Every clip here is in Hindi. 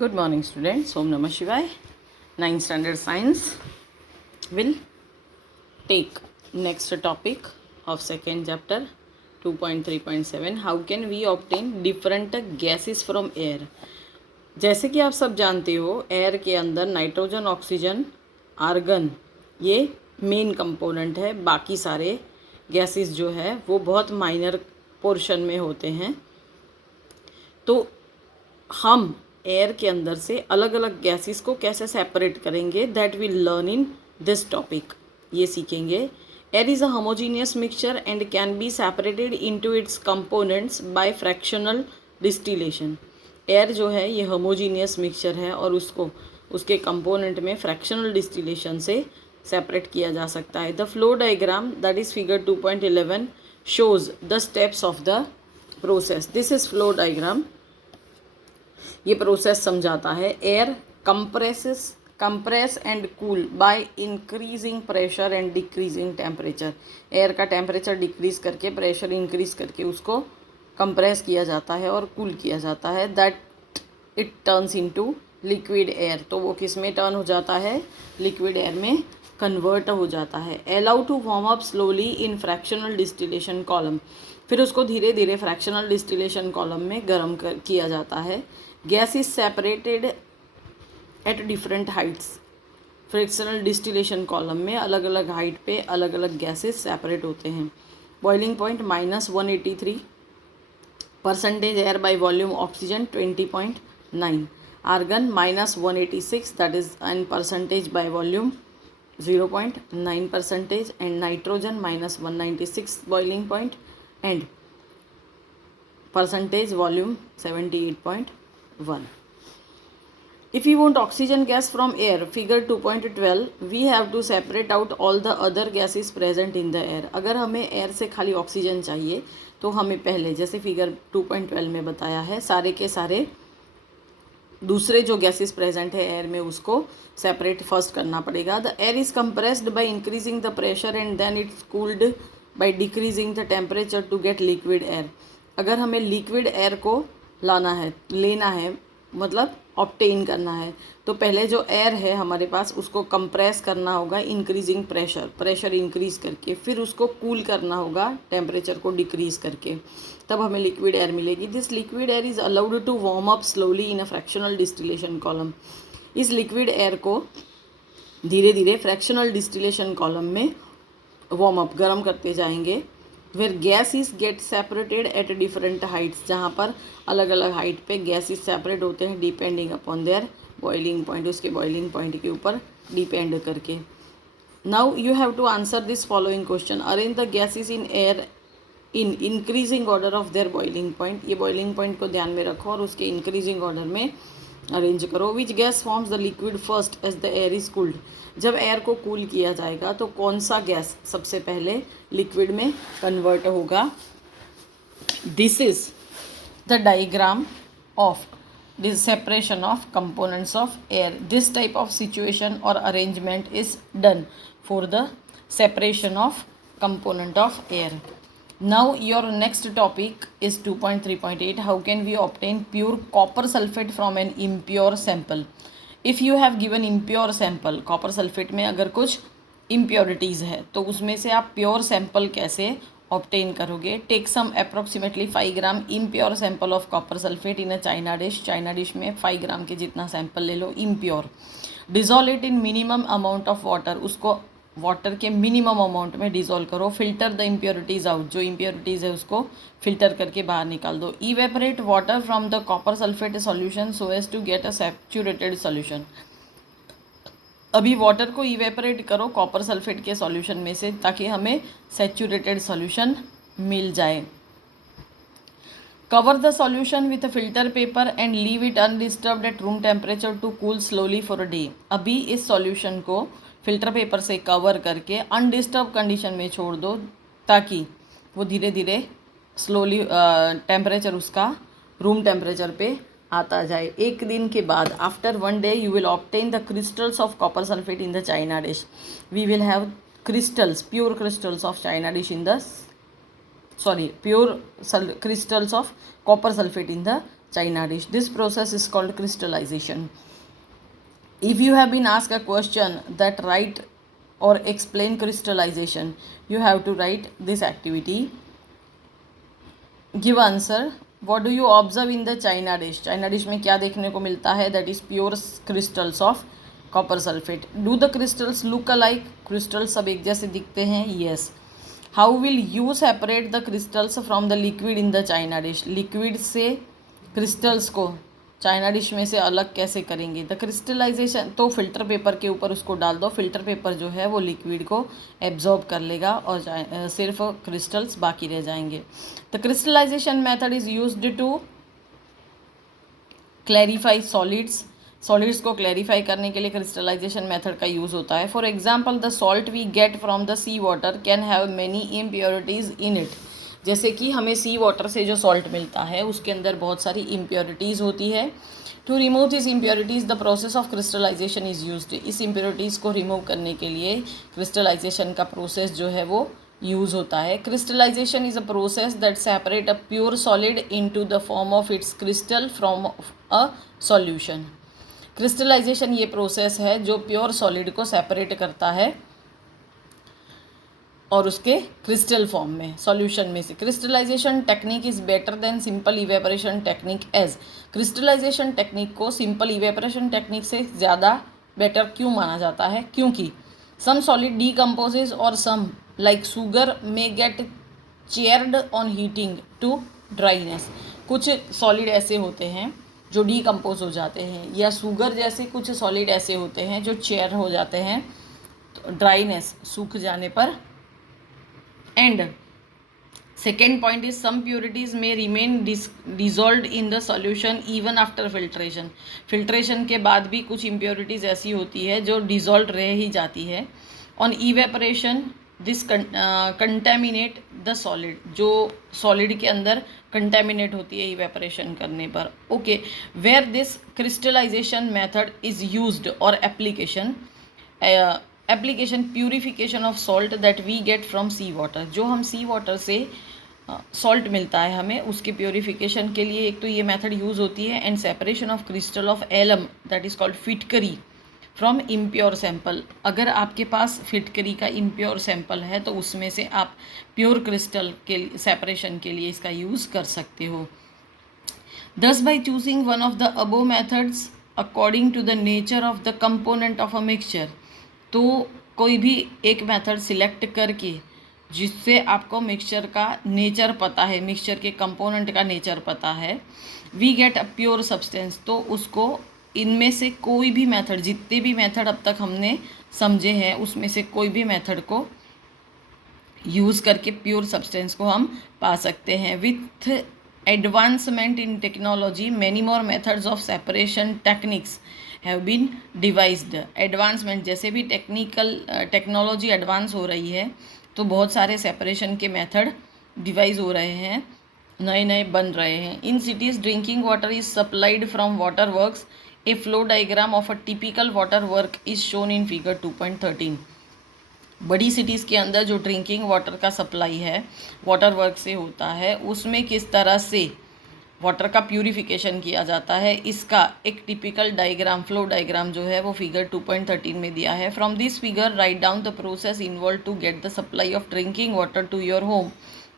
Good morning, students. Om Namah Shivaya. 9th Standard Science will take next topic of second chapter 2.3.7. How can we obtain different gases from air? जैसे कि आप सब जानते हो, एयर के अंदर नाइट्रोजन, ऑक्सीजन, आर्गन ये मेन कंपोनेंट है. बाकी सारे गैसेस जो है वो बहुत माइनर पोर्शन में होते हैं. तो हम एयर के अंदर से अलग अलग गैसेस को कैसे सेपरेट करेंगे, that will learn in this topic. ये सीखेंगे. Air is a homogeneous mixture and can be separated into its components by fractional distillation. Air जो है ये होमोजीनियस मिक्सचर है और उसको उसके कंपोनेंट में फ्रैक्शनल डिस्टिलेशन से सेपरेट किया जा सकता है. The flow diagram that is figure 2.11 shows the steps of the process. This is flow diagram. ये प्रोसेस समझाता है. Air compress and cool by increasing pressure and decreasing temperature. Air का टेम्परेचर डिक्रीज करके प्रेशर इंक्रीज करके उसको कंप्रेस किया जाता है और कूल किया जाता है. That it turns into liquid air. तो वो किस में टर्न हो जाता है? लिक्विड एयर में कन्वर्ट हो जाता है. Allow to warm up slowly in fractional distillation column. फिर उसको धीरे धीरे फ्रैक्शनल डिस्टिलेशन कॉलम में गर्म किया जाता है. Gas is separated at different Heights. Fractional distillation column में अलग अलग हाइट पे अलग अलग गैसेस सेपरेट होते हैं. Boiling point -183% air by volume, oxygen 20.9, argon -186 that is an percentage by volume 0.9%, and nitrogen -196 boiling point and percentage volume 78.1. If we want oxygen gas from air, figure 2.12, we have to separate out all the other gases present in the air. अगर हमें एयर से खाली ऑक्सीजन चाहिए तो हमें पहले जैसे फिगर 2.12 में बताया है सारे के सारे दूसरे जो गैसेस प्रेजेंट है एयर में उसको सेपरेट फर्स्ट करना पड़ेगा. The air is compressed by increasing the pressure and then it's cooled by decreasing the temperature to get liquid air. अगर हमें लिक्विड एयर को लेना है मतलब ऑब्टेन करना है तो पहले जो एयर है हमारे पास उसको कंप्रेस करना होगा इंक्रीजिंग प्रेशर इंक्रीज करके. फिर उसको कूल करना होगा टेम्परेचर को डिक्रीज करके, तब हमें लिक्विड एयर मिलेगी. This liquid air is allowed to warm up slowly in a fractional distillation column. इस लिक्विड एयर को धीरे धीरे फ्रैक्शनल डिस्टिलेशन कॉलम में वार्म अप गर्म करते जाएंगे. Where gases get separated at different heights. जहाँ पर अलग अलग हाइट पे गैसेस सेपरेट होते हैं depending upon their boiling point. उसके बॉइलिंग पॉइंट के ऊपर डिपेंड करके. Now you have to answer this following question. Arrange the gases in air in increasing order of their boiling point. ये बॉइलिंग पॉइंट को ध्यान में रखो और उसके इंक्रीजिंग ऑर्डर में अरेंज करो. Which gas forms the liquid first as the air is cooled. जब एयर को कूल किया जाएगा तो कौन सा गैस सबसे पहले लिक्विड में कन्वर्ट होगा. This is the diagram of this separation of components of air. This type of situation और arrangement is done for the separation of component of air. Now your next topic is 2.3.8. How can we obtain pure copper sulfate from an impure sample? If you have given impure sample, copper sulfate में अगर कुछ impurities है तो उसमें से आप pure sample कैसे obtain करोगे. Take some approximately 5 gram impure sample of copper sulfate in a china dish. china dish में 5 ग्राम के जितना sample ले लो impure. Dissolve it in minimum amount of water. उसको वाटर के मिनिमम अमाउंट में डिज़ोल्व करो. Filter the impurities out. जो इम्प्योरिटीज़ है उसको फिल्टर करके बाहर निकाल दो. Evaporate water from the copper sulphate solution so as to get a saturated solution. अभी वाटर को इवेपोरेट करो कॉपर सल्फेट के सॉल्यूशन में से ताकि हमें सैचुरेटेड सॉल्यूशन मिल जाए. Cover the solution with a filter paper and leave it undisturbed at room temperature to cool slowly for a day. अभी इस सॉल्यूशन को फिल्टर पेपर से कवर करके अनडिस्टर्ब कंडीशन में छोड़ दो ताकि वो धीरे धीरे स्लोली टेम्परेचर उसका रूम टेम्परेचर पे आता जाए. एक दिन के बाद after 1 day you will obtain the crystals of copper sulphate in the china dish. We will have crystals, pure crystals of china dish in the pure crystals of copper sulfate in the china dish. This process is called crystallization. If you have been asked a question that write or explain crystallization, you have to write this activity. Give answer. What do you observe in the china dish? China dish में क्या देखने को मिलता है? That is pure crystals of copper sulfate. Do the crystals look alike? Crystals सब एक जैसे दिखते हैं? Yes. How will you separate the crystals from the liquid in the china dish? Liquid से क्रिस्टल्स को चाइना डिश में से अलग कैसे करेंगे? द क्रिस्टलाइजेशन, तो फिल्टर पेपर के ऊपर उसको डाल दो, फिल्टर पेपर जो है वो लिक्विड को एब्जॉर्ब कर लेगा और सिर्फ क्रिस्टल्स बाकी रह जाएंगे. The crystallisation method is used to clarify solids. Solids को क्लैरिफाई करने के लिए क्रिस्टलाइजेशन मेथड का यूज़ होता है. For example, the salt we get from the sea water can have many impurities in it. जैसे कि हमें सी वाटर से जो सॉल्ट मिलता है उसके अंदर बहुत सारी इम्प्योरिटीज़ होती है. To remove this impurities the process of crystallisation is used. इस इम्प्योरिटीज़ को रिमूव करने के लिए क्रिस्टलाइजेशन का प्रोसेस जो है वो यूज़ होता है. Crystallisation is a process that separate a pure solid into the form of its crystal from a solution. Crystallisation ये प्रोसेस है जो प्योर सॉलिड को सेपरेट करता है और उसके क्रिस्टल फॉर्म में, सॉल्यूशन में से. Crystallisation technique is better than simple evaporation technique as. Crystallisation technique को सिंपल इवेपोरेशन टेक्निक से ज़्यादा बेटर क्यों माना जाता है? क्योंकि सम सॉलिड डीकम्पोजेज और some like sugar may get charred on heating to dryness. कुछ सॉलिड ऐसे होते हैं जो डीकम्पोज हो जाते हैं, या शुगर जैसे कुछ सॉलिड ऐसे होते हैं जो चेयर हो जाते हैं ड्राइनेस, सूख जाने पर. And second point is some purities may remain dissolved in the solution even after filtration. filtration के बाद भी कुछ impurities ऐसी होती है जो dissolved रह ही जाती है. on evaporation this contaminate the solid. जो solid के अंदर contaminate होती है evaporation करने पर. okay, where this crystallization method is used or application, application purification of salt that we get from sea water. जो हम सी वाटर से सॉल्ट मिलता है हमें, उसके प्योरिफिकेशन के लिए एक तो ये मेथड यूज़ होती है. And separation of crystal of alum that is called फिटकरी फ्रॉम इम्प्योर सैंपल. अगर आपके पास फिटकरी का इम्प्योर सैंपल है तो उसमें से आप प्योर क्रिस्टल के सेपरेशन के लिए इसका यूज़ कर सकते हो. Thus by choosing one of the above methods according to the nature of the component of a mixture. तो कोई भी एक मेथड सिलेक्ट करके जिससे आपको मिक्सचर का नेचर पता है, मिक्सचर के कंपोनेंट का नेचर पता है, we get a pure substance. तो उसको इनमें से कोई भी मेथड, जितने भी मेथड अब तक हमने समझे हैं उसमें से कोई भी मेथड को यूज़ करके प्योर सब्सटेंस को हम पा सकते हैं. With advancement in technology many more methods of separation techniques have been devised. Advancement, जैसे भी टेक्नोलॉजी एडवांस हो रही है तो बहुत सारे सेपरेशन के मेथड डिवाइस हो रहे हैं, नए नए बन रहे हैं. In cities drinking water is supplied from water works. A flow diagram of a typical water work is shown in figure 2.13. बड़ी सिटीज़ के अंदर जो ड्रिंकिंग वाटर का सप्लाई है वाटर वर्क से होता है, उसमें किस तरह से वाटर का प्यूरिफिकेशन किया जाता है, इसका एक टिपिकल डायग्राम, फ्लो डायग्राम जो है वो फिगर 2.13 में दिया है. From this figure write down the process involve to get the supply of drinking water to your home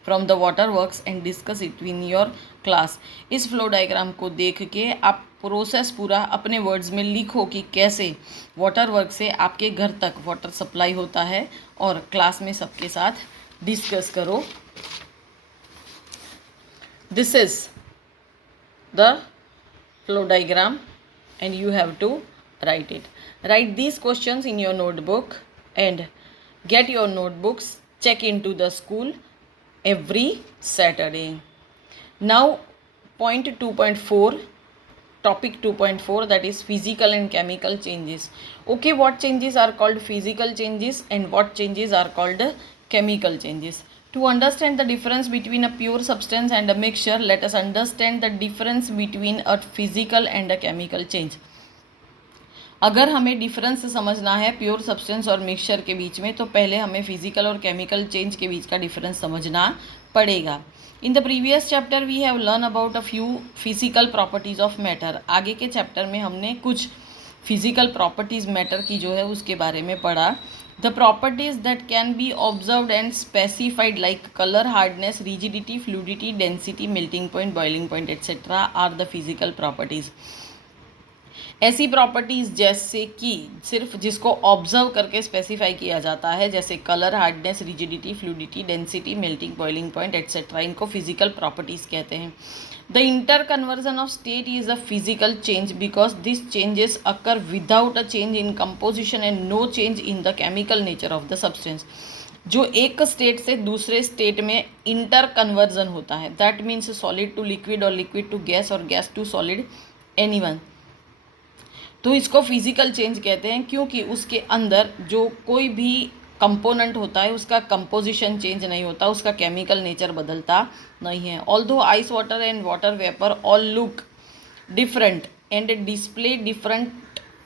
from the water works and discuss it in your class. इस फ्लो डायग्राम को देख के आप प्रोसेस पूरा अपने वर्ड्स में लिखो कि कैसे वाटर वर्क से आपके घर तक वाटर सप्लाई होता है और क्लास में सबके साथ डिस्कस करो. This is the flow diagram and you have to write it. Write these questions in your notebook and get your notebooks, check into the school every Saturday. Now point 2.4, topic 2.4, that is physical and chemical changes. Okay, what changes are called physical changes and what changes are called chemical changes? To understand the difference between a pure substance and a mixture, let us understand the difference between a physical and a chemical change. अगर हमें डिफरेंस समझना है प्योर सब्सटेंस और मिक्सचर के बीच में, तो पहले हमें फिजिकल और केमिकल चेंज के बीच का डिफरेंस समझना पड़ेगा. In the previous chapter we have learn about a few physical properties of matter. आगे के चैप्टर में हमने कुछ फिजिकल प्रॉपर्टीज मैटर की जो है उसके बारे में पढ़ा। The properties that can be observed and specified like colour, hardness, rigidity, fluidity, density, melting point, boiling point etcetera are the physical properties. ऐसी प्रॉपर्टीज़ जैसे कि सिर्फ जिसको ऑब्जर्व करके स्पेसिफाई किया जाता है, जैसे colour, hardness, rigidity, fluidity, density, melting boiling point etcetera, इनको फिजिकल प्रॉपर्टीज़ कहते हैं। The interconversion of state is a physical change because this changes occur without a change in composition and no change in the chemical nature of the substance. जो एक स्टेट से दूसरे स्टेट में इंटर कन्वर्जन होता है, that means solid to liquid और लिक्विड टू गैस और गैस टू सॉलिड, एनीवन, तो इसको फिजिकल चेंज कहते हैं क्योंकि उसके अंदर जो कोई भी कंपोनेंट होता है उसका कंपोजिशन चेंज नहीं होता, उसका केमिकल नेचर बदलता नहीं है। Although ice water and water vapour all look different and display different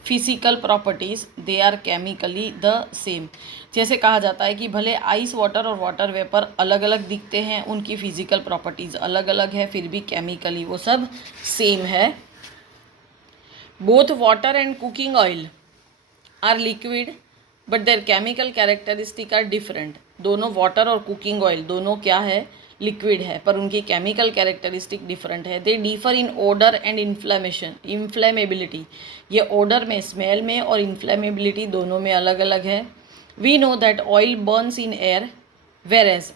physical properties, they are chemically the same. जैसे कहा जाता है कि भले आइस वाटर और वाटर वेपर अलग अलग दिखते हैं, उनकी फिजिकल प्रॉपर्टीज़ अलग अलग है, फिर भी केमिकली वो सब सेम है। Both water and cooking oil are liquid but their chemical characteristic are different। दोनों वाटर और कुकिंग ऑयल दोनों क्या है, लिक्विड है, पर उनकी केमिकल कैरेक्टरिस्टिक डिफरेंट है। They differ in odour and inflammability. ये ओडर में, स्मेल में और इन्फ्लेमेबिलिटी दोनों में अलग अलग है। We know that oil burns in air whereas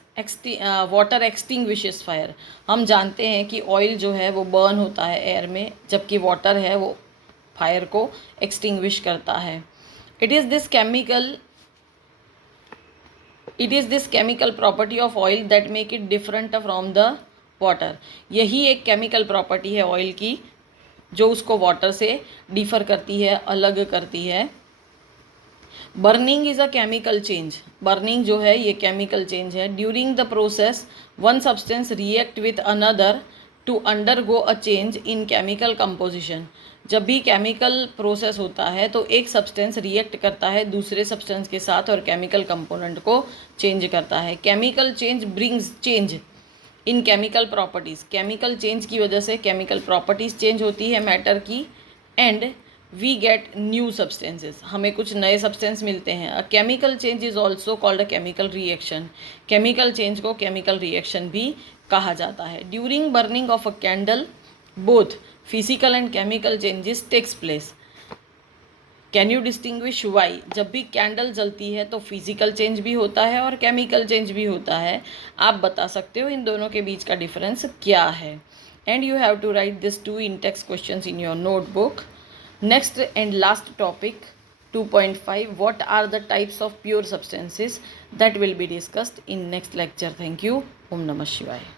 water extinguishes fire. हम जानते हैं कि ऑयल जो है वो बर्न होता है एयर में, जबकि वाटर है वो फायर को एक्सटिंग्विश करता है। It is this chemical property of oil that make it different from the water. यही एक केमिकल प्रॉपर्टी है ऑयल की जो उसको वाटर से डिफर करती है, अलग करती है। Burning is a chemical change. Burning जो है ये केमिकल चेंज है। During the process one substance react with another to undergo a change in chemical composition. जब भी केमिकल प्रोसेस होता है तो एक सब्सटेंस रिएक्ट करता है दूसरे सब्सटेंस के साथ और केमिकल कंपोनेंट को चेंज करता है। Chemical change brings change in chemical properties. Chemical change की वजह से केमिकल प्रॉपर्टीज़ चेंज होती है मैटर की, and we get new substances, हमें कुछ नए सब्सटेंस मिलते हैं। A chemical change is also called a chemical reaction. Chemical change को केमिकल रिएक्शन भी कहा जाता है। During burning of a candle both physical and chemical changes takes place. Can you distinguish why? जब भी कैंडल जलती है तो फिजिकल चेंज भी होता है और केमिकल चेंज भी होता है। आप बता सकते हो इन दोनों के बीच का डिफरेंस क्या है। And you have to write this 2 in-text questions in your notebook. Next and last topic 2.5, what are the types of pure substances, that will be discussed in next lecture. Thank you. Om Namah Shivaya.